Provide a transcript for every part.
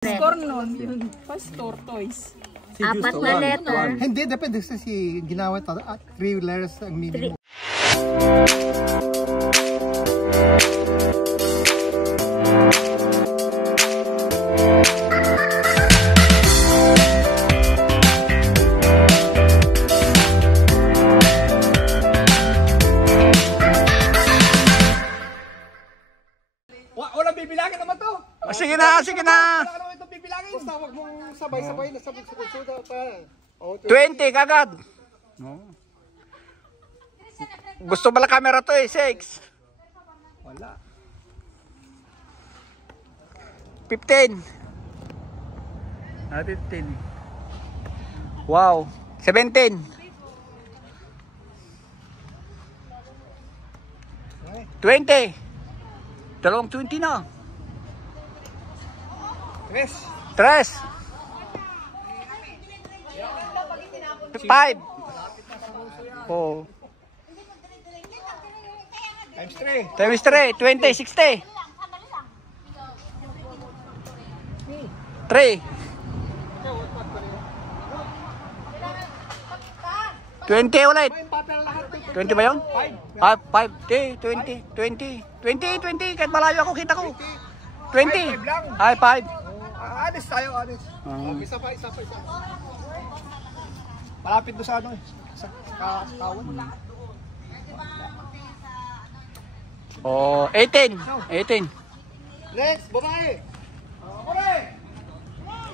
Score nun. First tortoise. Apat na letter. Hindi, depende sa si ginawa ito. 3 letters ang minimum. Walang bibilangin naman to. Sige na, sige na. Wala naman itong bibilangin. Basta huwag mong sabay-sabay na sabay-sabay pa. 20 kagad. Gusto pala camera to eh, 6. Wala. 15. 15. Wow. 17. 20. Dalawang 20 na. 3. 5. 4. Times 3. Times 3. 20, 60. 3. 20 ulit. 20 ba yun? 5. 20. 20. Kahit malayo ako, kita ko. 20. Ay, 5. Honest tayo, honest. Isa pa. Malapit doon sa ano eh. Sa kawan. Oh, 18. 18. Next, babae.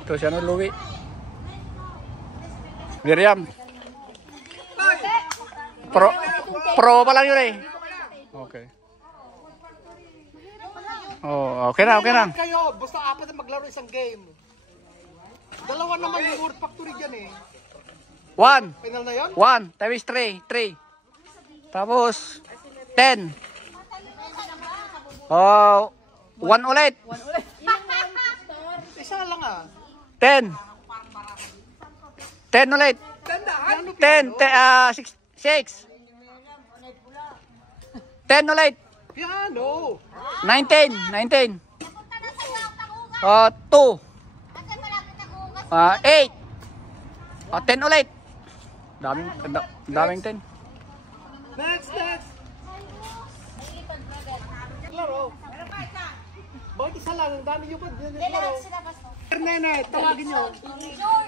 Ito siya no, Louie. Miriam. Pro pa lang yun eh. Okay. Oh, okay na. Kayo, basta apat na maglaro isang game. Dalawa naman yung Word Factory dyan eh. 1. Final na yun? 1 times 3. 3. Tapos 10. Oh, 1 ulit. Isa lang ah. 10. 10 ulit. 10. 6. 10 ulit. Piano. 19. 2. 8. 10 ulit. Daming 10. Next. Laro. Bakit isa lang? Ang dami nyo pa. Laro. Nene, tawagin nyo.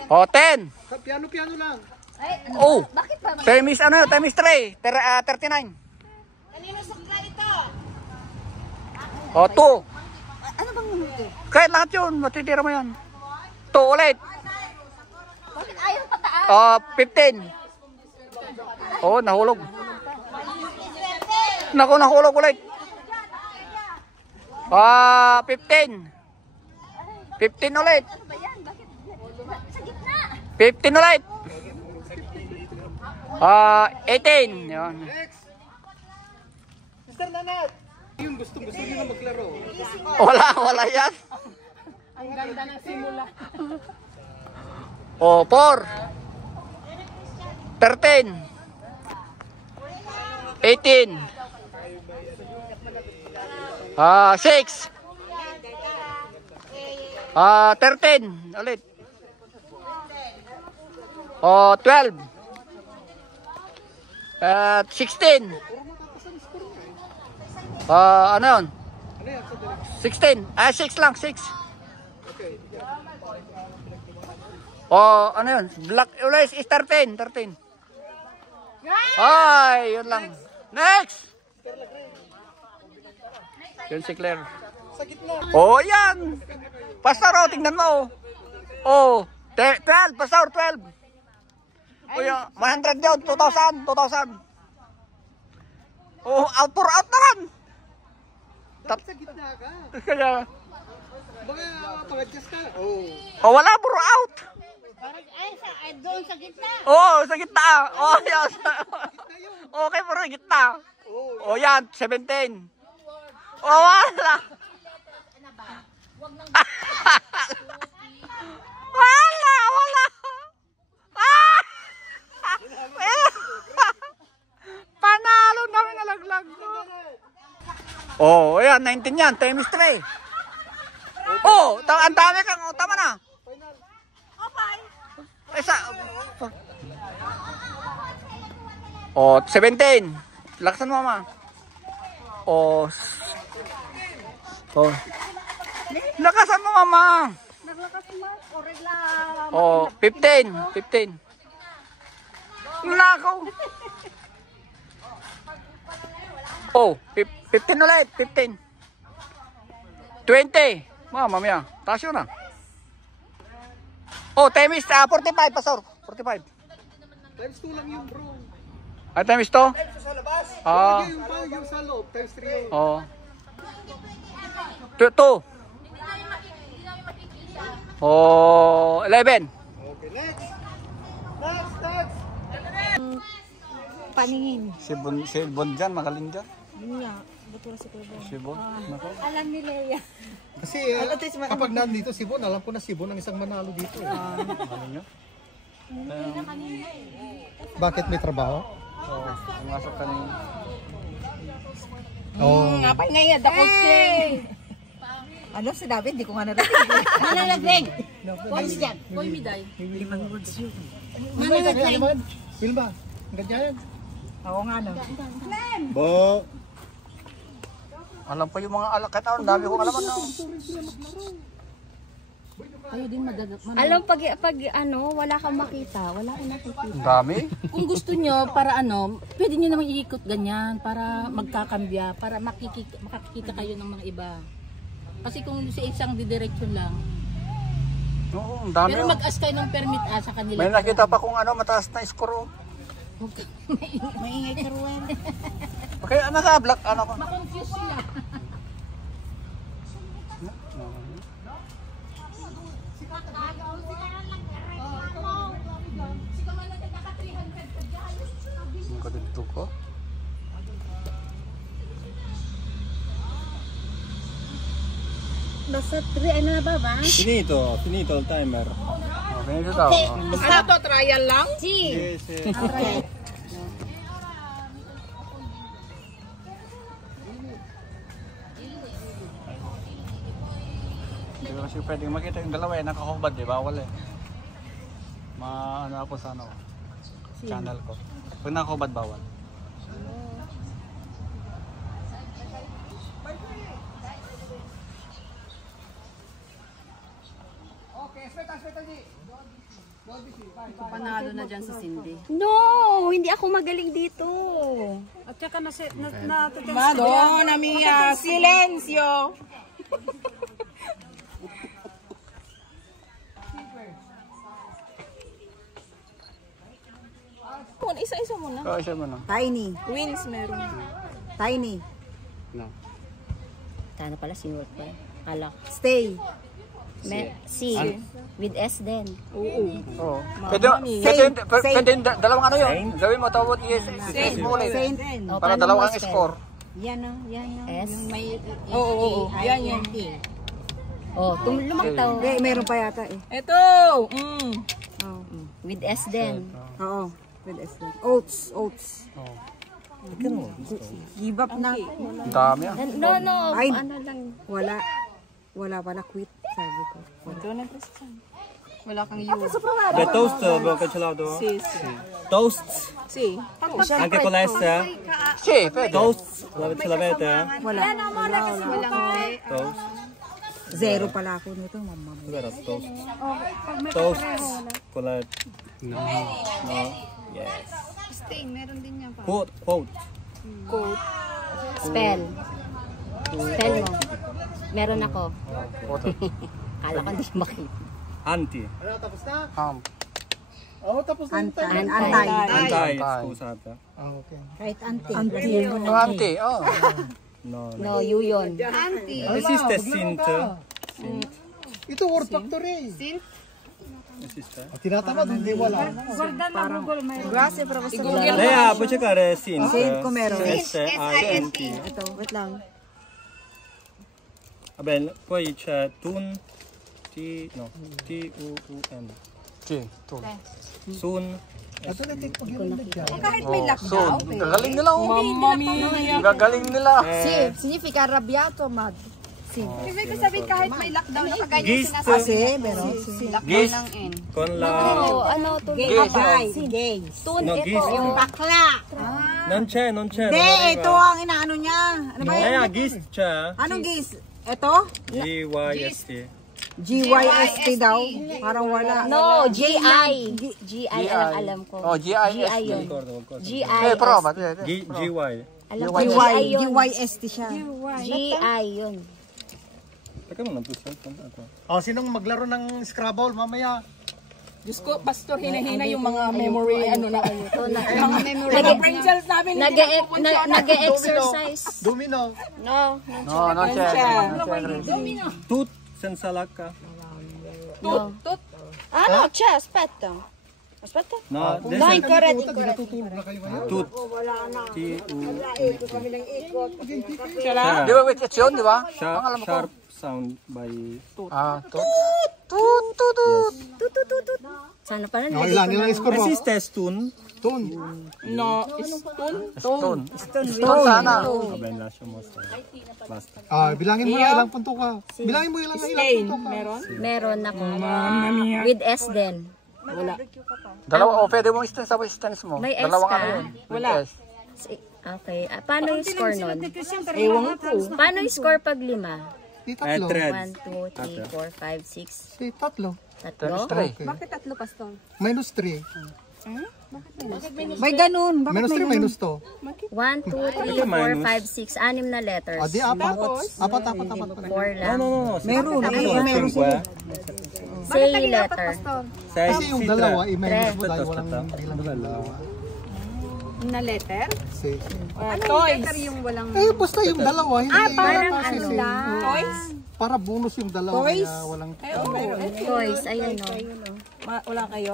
10. Piano lang. Oh. Times 3. 39. Kanino sukla ito? 2. Ano bang numero? Kahit lahat yun, matitira mo yan. 2 ulit. Bakit ayaw pataas? 15. Oh, nahulog. Nahulog ulit. 15. 15 ulit. Ano ba yan? Bakit? Sa gitna. 15 ulit. 18. Yan. Next. Mr. Nanat. Yung gusto nyo na maglaro. Wala yan. Ang ganda ng simula. 4. 13. 18. 6. 13 ulit. 12. 16. Ano yun? 16. 6 lang, 6. Ano yun? Black ulit is 13. Ay, yun lang. Next! Yun si Claire. Oh, yan! Pastor, tingnan mo. 12. Pastor, 12. O yan, 100 yun. 2,000. Oh, out for out na rin. Sa gitna ka. Kaya, Baka pag-adjust ka. wala, puro out. Doon sa gitna. Sa gitna. Yan. Okay, puro gitna. Yan, 17. Wala. Wala. Panalo namin nalaglag. Ayan, 19 yan, times 3. Oh, ang dami kang. Oh, tama na. Isa. Oh, 17. Lakasan mo, mama. Oh. Oh. Lakasan mo, mama. Naglakas mo. O regla. Oh, 15. 15. Nakaw. Oh, 15 ulit. 15. 20. Mama mia. Taas yun na. Oh, times 45, pastor. 45. Times 2 lang yung bro. Ay, times 2? Times sa labas. Ah. Yung sa loob. Times 3 yun. Oh. 2. Oh, 11. Okay, next. Next. Paningin. Si Bon dyan, magaling dyan. Yun nga. Ba't wala si Kuya? Si Bon. Nako. Alam ni Leia. Kasi kapag nandito si Bon, alam ko na si Bon ang isang manalo dito. Ano nyo? Bakit may trabaho? Oh, pumasok kanina. Oh. Ngapay na yan, dakot siya. Ano sinabi? Hindi ko nga narinig. Mananaglig. Points dyan. Koy miday. Mananaglig. Wilma, ganyan. Oo nga no. Bo. Alam pa yung mga alak. Kahit ang dami kong alaman na. Kayo din Alam pag ano, wala kang makita, wala kang nakikita. Ang dami. Kung gusto nyo, para ano, pwede nyo namang iikot ganyan, para magkakambya, para makikita kayo ng mga iba. Kasi kung sa isang didireksyon lang. Oo, ang dami. Pero Oh. mag-ask kayo ng permit sa kanila. May nakita pa kung ano, mataas na score. Oh. Maingay ka ruwan. Okay, naka-block, ano ko? Ma-confuse sila. Ang kadito ko. Basta 3, ano na ba ba? Finito il timer. Okay, ito daw. Ano to, trial lang? Si. Yes, Hindi ko kasi pwedeng makita yung dalawa eh, nakakubad eh, bawal eh. Ano ako sa ano, channel ko. Pag nakakubad, bawal. Panalo na dyan si Cindy. No, hindi ako magaling dito. At saka Mado, namiya, silensyo! Isa-isa muna. Oo, isa mo na. Tiny. Wins meron. Tiny. No. Sana pala sinulat pa. Kala. Stay. C. With S din. Oo. Pwede dalawang ano yun. Gawin mo, tawag yes. Yes mo ulit. Saint. Para dalawang score. Yan o. Yan o. S. Oo. Yan yan. Oh, lumangtaw. Hindi, meron pa yata eh. Ito! Oh. With S din. Oo. With S din. Oats. Oo. Give up na. Ang dami ah. No. Ay. Ano lang. Wala pala, quit, sabi ko. Wala kang U. Beh, toast abbiamo cancellato? Sì. Toast? Sì. Anche con l'S? Si, pwede. Toast? Ce l'avete? Wala. Toast? Zero pala ako nito, mama. Cos'era toast? Toast con la... No. Yes. Stay, meron din yan pa. Quote. Spell. Spell mo. Meron ako. Kala ko hindi makita. Anti. Ano, tapos na? Oh, tapos na yung time. Antay. Anti, scusate. Okay. Right, auntie. Auntie, oh. No. No, you yun. Esiste Sint? Ito word factory. Esiste? Tinatamad, hindi wala. Grazie, professor. Lei puoi cercare Sint? Sint ko meron. S-I-N-T. Ito, wait lang. Vabbè, poi c'è Tun, T-U-U-N. Si, to. Sun. Ito na ito, pag-ilan dyan. Kahit may Oh, lockdown. so, gagaling nila oh. Mamma mia. Gagaling nila. Sì, significa arrabbiato, ma Ibig ko sabihin kahit may lockdown na kaganyan Gist. Kasi, meron. Gist. Con la. Oo, ano, tulad Tun, No, ito. gist. Yung Bakla. Nonche. Hindi, ito ang inaano niya. Ano ba Kaya yun? gist siya. Anong gis? Ito? GYST. GYST daw. Parang wala. No, GI. GI ang alam ko. Oh, GIS. GI yun. GI. Eh, pro, ba? GY. Alam ko, GI yun. GYST siya. GI yun. Teka mo, nagpusan. Oh, sinong maglaro ng Scrabble mamaya? Diyos ko, pastor, hina-hina yung mga memory, ano na, mga memory. Mga brain cells namin, Nag-exercise. Domino. No. No, check. Tut. Sensalaka. Tut. Ano? Chess. Aspetta. Aspetta. No, No, incorrect. Natutulog na kayo ngayon. Tut. Di ba wait, yun, di ba? Sharp sound by Ah, to. Sana pala Oh, ilan yung score mo? This is test tune. Tun. No, stone. Stone sana. Abay na siya mo sa last. Ah, bilangin mo na ilang punto ka. Bilangin mo ilang punto ka. meron ako. With S din. Dalawa, oh, pwede mo stance mo. May S Dalawang ka? ano yun. Wala. Okay. Paano yung score nun? Ewan ko. Paano yung score pag 5? Si tatlo. 1, 2, 3, 4, 5, 6. Si tatlo. Tatlo? Okay. tatlo, Pastor. Minus 3. May ganun. Bakit Minus 3, minus 2. 1, 2, 3, 4, 5, 6. 6 na letters. Ah, di apat. Apat. 4 lang. No. Meron. Meron sila. Say letter. Kasi yung dalawa, i-minus mo Tre. dahil walang bilang dalawa. Na letter? Si. Toys. Yung walang... Eh, basta yung dalawa. Hindi parang kasi ano si- lang. Toys? Para bonus yung dalawa. Toys? Kaya walang... Toys. Ayan o. Wala kayo.